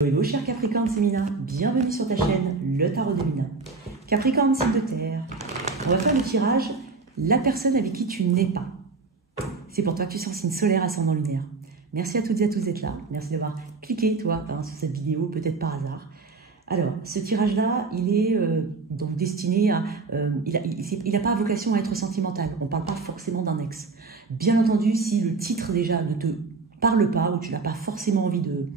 Hello cher Capricorne, c'est Mina, bienvenue sur ta chaîne, le tarot de Mina. Capricorne, signe de terre, on va faire le tirage, la personne avec qui tu n'es pas. C'est pour toi que tu sens signe solaire, ascendant lunaire. Merci à toutes et à tous d'être là, merci d'avoir cliqué toi sur cette vidéo, peut-être par hasard. Alors, ce tirage-là, il est donc destiné à... il n'a pas vocation à être sentimental, on ne parle pas forcément d'un ex. Bien entendu, si le titre déjà ne te parle pas, ou tu n'as pas forcément envie de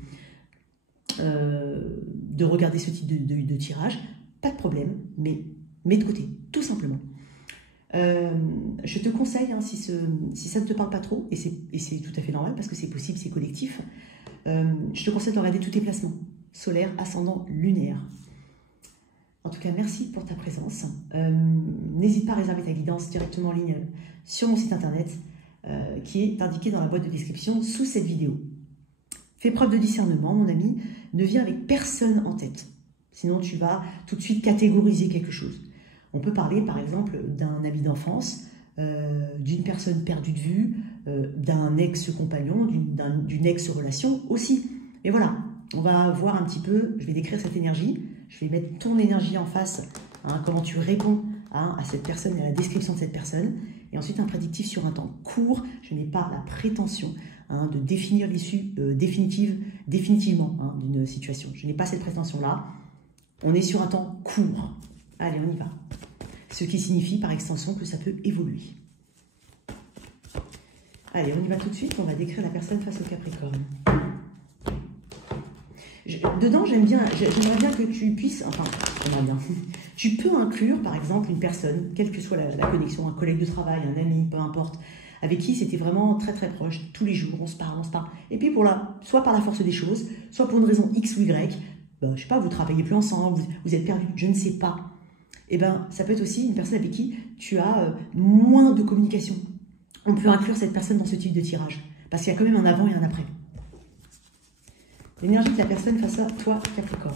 regarder ce type de tirage, pas de problème, mais mets de côté, tout simplement. Je te conseille, si ça ne te parle pas trop, et c'est tout à fait normal parce que c'est possible, c'est collectif, je te conseille de regarder tous tes placements, solaire, ascendant, lunaire. En tout cas, merci pour ta présence. N'hésite pas à réserver ta guidance directement en ligne sur mon site internet qui est indiqué dans la boîte de description sous cette vidéo. Fais preuve de discernement, mon ami, ne viens avec personne en tête. Sinon, tu vas tout de suite catégoriser quelque chose. On peut parler, par exemple, d'un ami d'enfance, d'une personne perdue de vue, d'un ex-compagnon, d'une ex-relation aussi. Et voilà, on va voir un petit peu, je vais décrire cette énergie, je vais mettre ton énergie en face, comment tu réponds à cette personne et à la description de cette personne. Et ensuite, un prédictif sur un temps court. Je n'ai pas la prétention de définir l'issue définitivement d'une situation. Je n'ai pas cette prétention-là. On est sur un temps court. Allez, on y va. Ce qui signifie par extension que ça peut évoluer. Allez, on y va tout de suite. On va décrire la personne face au Capricorne. Dedans, j'aimerais bien que tu puisses, tu peux inclure par exemple une personne, quelle que soit la connexion, un collègue de travail, un ami, peu importe, avec qui c'était vraiment très très proche, tous les jours, on se parle. Et puis soit par la force des choses, soit pour une raison X ou Y, je sais pas, vous travaillez plus ensemble, vous êtes perdus, je ne sais pas. Et ça peut être aussi une personne avec qui tu as moins de communication. On peut inclure cette personne dans ce type de tirage, parce qu'il y a quand même un avant et un après. L'énergie de la personne face à toi, Capricorne.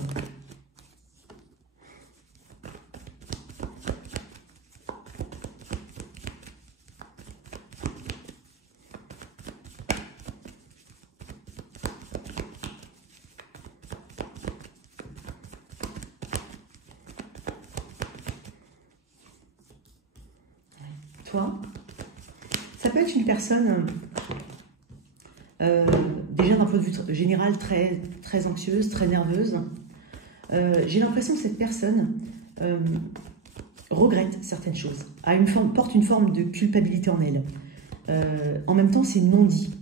Toi, ça peut être une personne... déjà d'un point de vue général très anxieuse, très nerveuse. J'ai l'impression que cette personne regrette certaines choses, porte une forme de culpabilité en elle. En même temps, c'est non dit.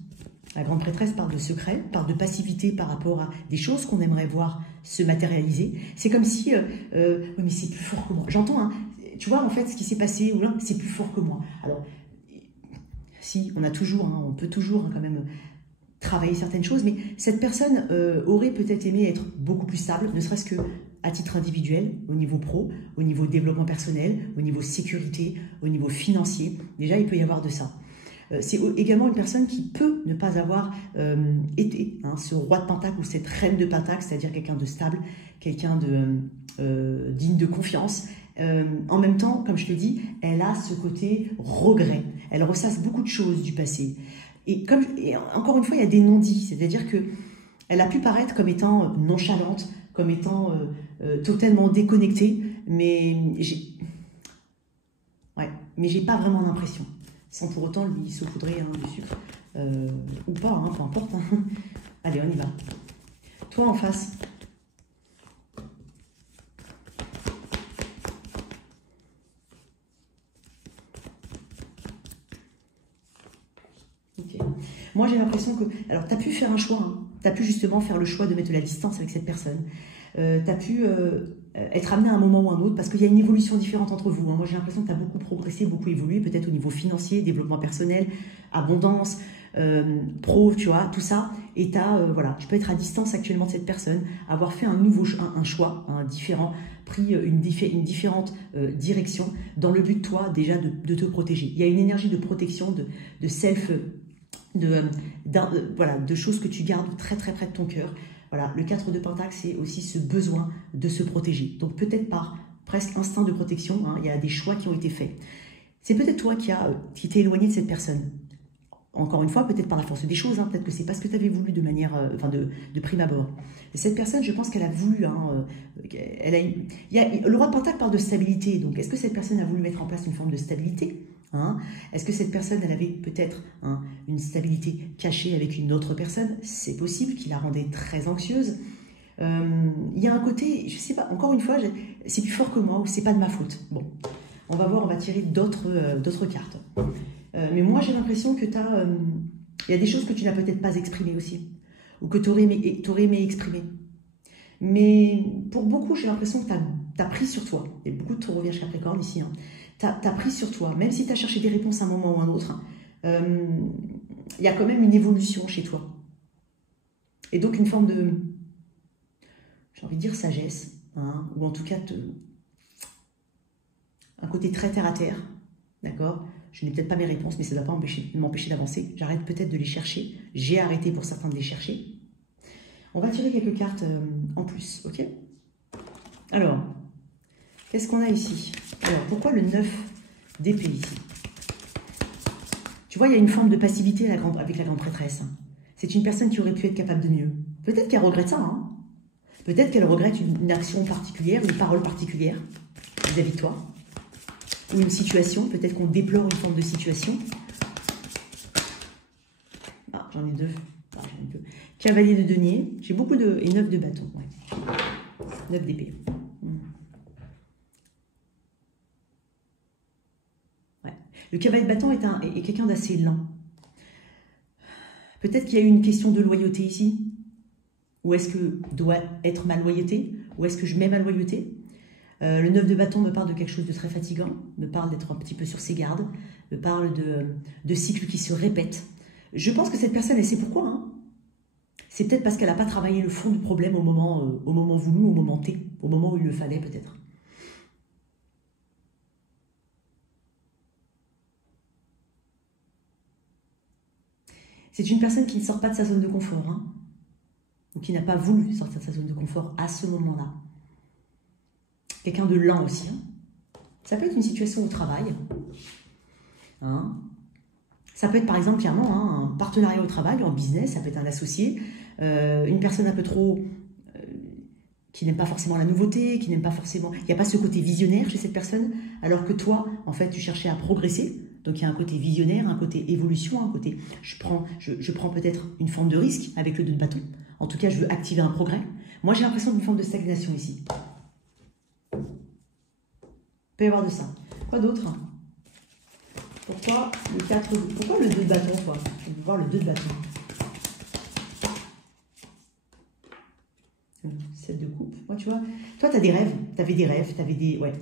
La grande prêtresse parle de secret, parle de passivité par rapport à des choses qu'on aimerait voir se matérialiser. C'est comme si, oui, mais c'est plus fort que moi. J'entends, tu vois, en fait, ce qui s'est passé, ou là, c'est plus fort que moi. Alors, si, on peut toujours quand même travailler certaines choses, mais cette personne aurait peut-être aimé être beaucoup plus stable, ne serait-ce que à titre individuel, au niveau pro, au niveau développement personnel, au niveau sécurité, au niveau financier. Déjà, il peut y avoir de ça. C'est également une personne qui peut ne pas avoir été ce roi de Pentacle ou cette reine de Pentacle, c'est-à-dire quelqu'un de stable, quelqu'un digne de confiance. En même temps, comme je te dis, elle a ce côté regret. Elle ressasse beaucoup de choses du passé. Et encore une fois, il y a des non-dits, c'est-à-dire qu'elle a pu paraître comme étant nonchalante, comme étant totalement déconnectée, mais j'ai pas vraiment l'impression, sans pour autant lui saupoudrer du sucre, ou pas, peu importe. Allez, on y va. Toi en face. Moi, j'ai l'impression que... Alors, tu as pu faire un choix. Tu as pu justement faire le choix de mettre de la distance avec cette personne. Tu as pu être amené à un moment ou à un autre parce qu'il y a une évolution différente entre vous. Moi, j'ai l'impression que tu as beaucoup progressé, beaucoup évolué, peut-être au niveau financier, développement personnel, abondance, pro, tu vois, tout ça. Et tu peux être à distance actuellement de cette personne, avoir fait un choix différent, pris une différente direction dans le but, toi, déjà, de te protéger. Il y a une énergie de protection, de self... de choses que tu gardes très très près de ton cœur. Voilà, le 4 de Pentacle, c'est aussi ce besoin de se protéger. Donc peut-être par presque instinct de protection, il y a des choix qui ont été faits. C'est peut-être toi qui t'es éloigné de cette personne. encore une fois, peut-être par la force des choses, hein, peut-être que c'est pas ce que tu avais voulu de manière, de prime abord. Et cette personne, je pense qu'elle a voulu, hein, le roi de Pentacle parle de stabilité, donc est-ce que cette personne a voulu mettre en place une forme de stabilité, hein? Est-ce que cette personne, elle avait peut-être, hein, une stabilité cachée avec une autre personne? C'est possible, qui la rendait très anxieuse. Il y a un côté, je sais pas, encore une fois, c'est plus fort que moi, ou c'est pas de ma faute. Bon, on va voir, on va tirer d'autres cartes. Mais moi, j'ai l'impression que il y a des choses que tu n'as peut-être pas exprimées aussi, ou que tu aurais aimé exprimer. Mais pour beaucoup, j'ai l'impression que tu as pris sur toi. Il y a beaucoup de taureaux vierge capricorne ici. Hein. Tu as pris sur toi, même si tu as cherché des réponses à un moment ou à un autre, il y a quand même une évolution chez toi. Et donc une forme de, j'ai envie de dire sagesse, hein, ou en tout cas un côté très terre à terre, d'accord? Je n'ai peut-être pas mes réponses, mais ça ne doit pas m'empêcher d'avancer. J'arrête peut-être de les chercher. J'ai arrêté pour certains de les chercher. On va tirer quelques cartes en plus, ok? Alors, qu'est-ce qu'on a ici? Alors, pourquoi le 9 d'épée ici? Tu vois, il y a une forme de passivité avec la grande prêtresse. C'est une personne qui aurait pu être capable de mieux. Peut-être qu'elle regrette ça, hein? Peut-être qu'elle regrette une action particulière, une parole particulière vis-à-vis de toi. Ou une situation, peut-être qu'on déplore une forme de situation. Ah, j'en ai deux. Ah, j'en ai deux. Cavalier de denier, j'ai beaucoup de... et 9 de bâton, ouais. 9 d'épée. Ouais. Le cavalier de bâton est quelqu'un d'assez lent. Peut-être qu'il y a eu une question de loyauté ici. Ou est-ce que doit être ma loyauté? Ou est-ce que je mets ma loyauté? Le 9 de bâton me parle de quelque chose de très fatigant, me parle d'être un petit peu sur ses gardes, me parle de cycles qui se répètent. Je pense que cette personne, elle sait pourquoi. Hein. C'est peut-être parce qu'elle n'a pas travaillé le fond du problème au moment voulu, au moment T, au moment où il le fallait peut-être. C'est une personne qui ne sort pas de sa zone de confort, hein, ou qui n'a pas voulu sortir de sa zone de confort à ce moment-là. Quelqu'un de lent aussi. Hein. Ça peut être une situation au travail. Hein. Ça peut être par exemple clairement hein, un partenariat au travail, en business, ça peut être un associé, une personne un peu trop qui n'aime pas forcément la nouveauté, qui n'aime pas forcément... Il n'y a pas ce côté visionnaire chez cette personne, alors que toi, en fait, tu cherchais à progresser. Donc il y a un côté visionnaire, un côté évolution, un côté... Je prends peut-être une forme de risque avec le 2 de bâton. En tout cas, je veux activer un progrès. Moi, j'ai l'impression d'une forme de stagnation ici. Il peut y avoir de ça. Quoi d'autre? Pourquoi le 2 de bâton, toi? Je veux voir le 2 de bâton. 7 de coupe. Moi, tu vois, toi, tu as des rêves. Tu avais des rêves, tu avais des... Ouais.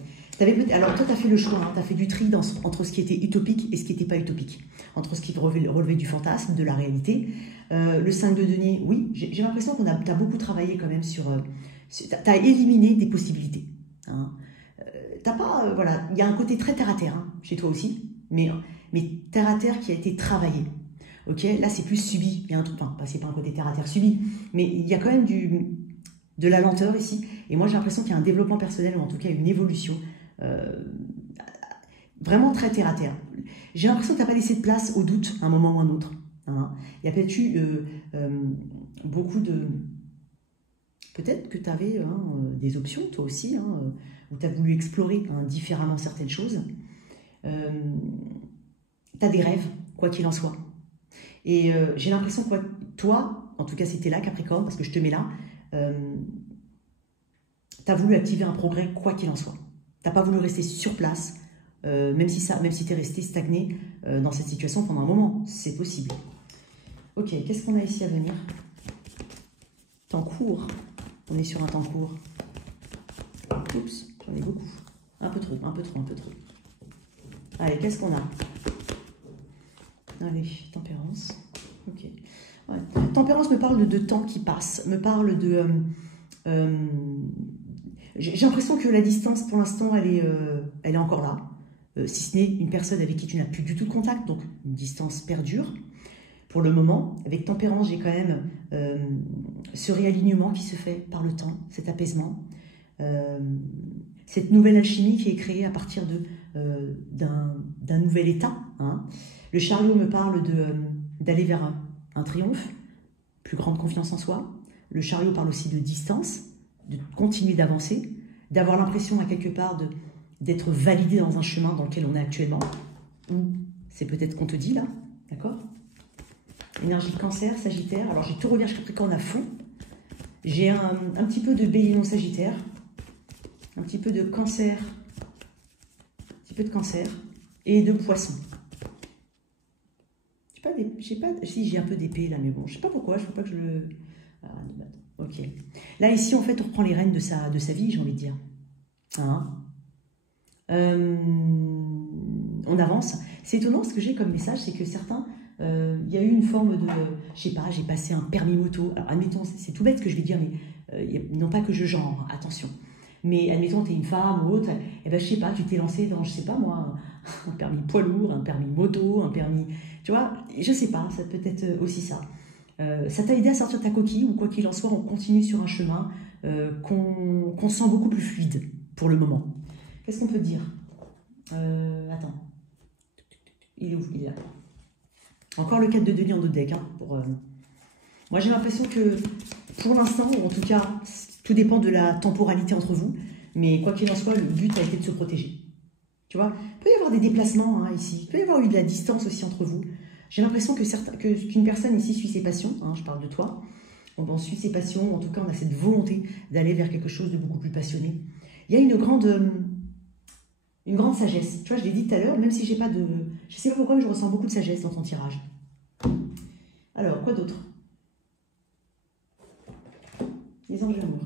Alors, toi, tu as fait le choix. Hein, tu as fait du tri entre ce qui était utopique et ce qui n'était pas utopique. Entre ce qui relevait du fantasme, de la réalité. Le 5 de denier, oui. J'ai l'impression que tu as beaucoup travaillé quand même sur... tu as éliminé des possibilités. Hein. T'as pas... voilà, il y a un côté très terre-à-terre hein, chez toi aussi. Mais terre-à-terre qui a été travaillé. Ok, là, c'est plus subi. Il y a un truc... Enfin, c'est pas un côté terre-à-terre subi. Mais il y a quand même de la lenteur ici. Et moi, j'ai l'impression qu'il y a un développement personnel, ou en tout cas une évolution vraiment très terre-à-terre. J'ai l'impression que tu n'as pas laissé de place au doute à un moment ou à un autre. Hein. Il y a peut-être eu beaucoup de... Peut-être que tu avais hein, des options, toi aussi, hein, où tu as voulu explorer hein, différemment certaines choses. Tu as des rêves, quoi qu'il en soit. Et j'ai l'impression que toi, en tout cas, c'était là, Capricorne, parce que je te mets là, tu as voulu activer un progrès quoi qu'il en soit. Tu n'as pas voulu rester sur place, même si tu es resté stagné dans cette situation pendant un moment. C'est possible. Ok, qu'est-ce qu'on a ici à venir? Temps court. On est sur un temps court. Oups, j'en ai beaucoup. Un peu trop. Allez, qu'est-ce qu'on a? Allez, tempérance. Ok. Ouais. Tempérance me parle de temps qui passe, me parle de... j'ai l'impression que la distance, pour l'instant, elle est encore là. Si ce n'est une personne avec qui tu n'as plus du tout de contact, donc une distance perdure. Pour le moment, avec tempérance, j'ai quand même ce réalignement qui se fait par le temps, cet apaisement, cette nouvelle alchimie qui est créée à partir d'un nouvel état. Hein. Le chariot me parle d'aller vers un triomphe, plus grande confiance en soi. Le chariot parle aussi de distance, de continuer d'avancer, d'avoir l'impression à quelque part d'être validé dans un chemin dans lequel on est actuellement. C'est peut-être qu'on te dit là, d'accord? Énergie de Cancer, Sagittaire. Alors j'ai tout Vierge Capricorne à fond. J'ai un petit peu de Bélier non Sagittaire, un petit peu de Cancer, et de Poisson. Si j'ai un peu d'épée là, mais bon, je sais pas pourquoi, je ne veux pas que je le... Ah, ok. Là ici en fait on reprend les rênes de sa vie, j'ai envie de dire. Hein, on avance. C'est étonnant, ce que j'ai comme message, c'est que certains, il y a eu une forme de, je sais pas, j'ai passé un permis moto. Alors admettons, c'est tout bête ce que je vais dire, mais non pas que je genre, attention. Mais admettons, tu es une femme ou autre, et ben je sais pas, tu t'es lancé dans, je sais pas moi, un permis poids lourd, un permis moto, un permis, tu vois, je sais pas, ça peut être aussi ça. Ça t'a aidé à sortir de ta coquille, ou quoi qu'il en soit, on continue sur un chemin qu'on sent beaucoup plus fluide pour le moment. Qu'est-ce qu'on peut dire? Attends. Il est où? Il est là. Encore le 4 de demi en 2 deck. Hein, moi, j'ai l'impression que, pour l'instant, ou en tout cas, tout dépend de la temporalité entre vous, mais quoi qu'il en soit, le but a été de se protéger. Tu vois, il peut y avoir des déplacements hein, ici, il peut y avoir eu de la distance aussi entre vous. J'ai l'impression qu'une personne ici suit ses passions, hein, je parle de toi, on suit ses passions, en tout cas, on a cette volonté d'aller vers quelque chose de beaucoup plus passionné. Il y a une grande sagesse. Tu vois, je l'ai dit tout à l'heure, même si j'ai pas de... Je sais pas pourquoi, mais je ressens beaucoup de sagesse dans ton tirage. Alors, quoi d'autre? Les anges d'amour.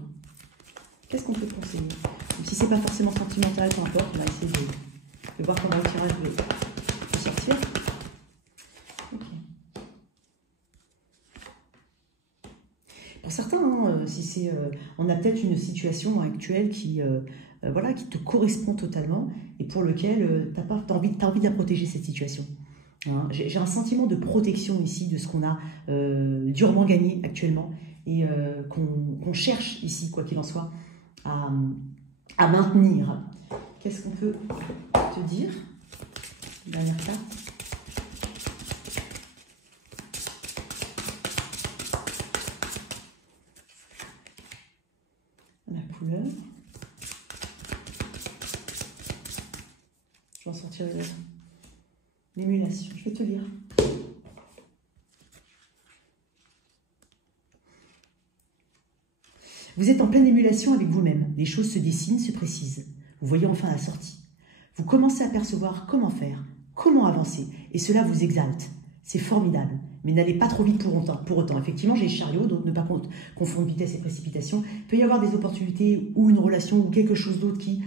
Qu'est-ce qu'on peut conseiller? Même si c'est pas forcément sentimental, peu importe, on va essayer de voir comment le tirage peut sortir. Okay. Pour certains, hein, si c'est, on a peut-être une situation actuelle qui... voilà, qui te correspond totalement et pour lequel tu as envie de la protéger, cette situation. Hein, j'ai un sentiment de protection ici de ce qu'on a durement gagné actuellement et qu'on cherche ici, quoi qu'il en soit, à maintenir. Qu'est-ce qu'on peut te dire? Dernière carte. La couleur. Je vais en sortir l'émulation. Je vais te lire. Vous êtes en pleine émulation avec vous-même. Les choses se dessinent, se précisent. Vous voyez enfin la sortie. Vous commencez à percevoir comment faire, comment avancer. Et cela vous exalte. C'est formidable. Mais n'allez pas trop vite pour autant. Effectivement, j'ai le chariot, donc ne pas confondre vitesse et précipitation. Il peut y avoir des opportunités ou une relation ou quelque chose d'autre qui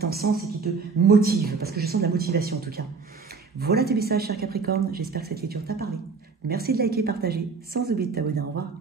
t'encense et qui te motive. Parce que je sens de la motivation en tout cas. Voilà tes messages, cher Capricorne. J'espère que cette lecture t'a parlé. Merci de liker et partager. Sans oublier de t'abonner. Au revoir.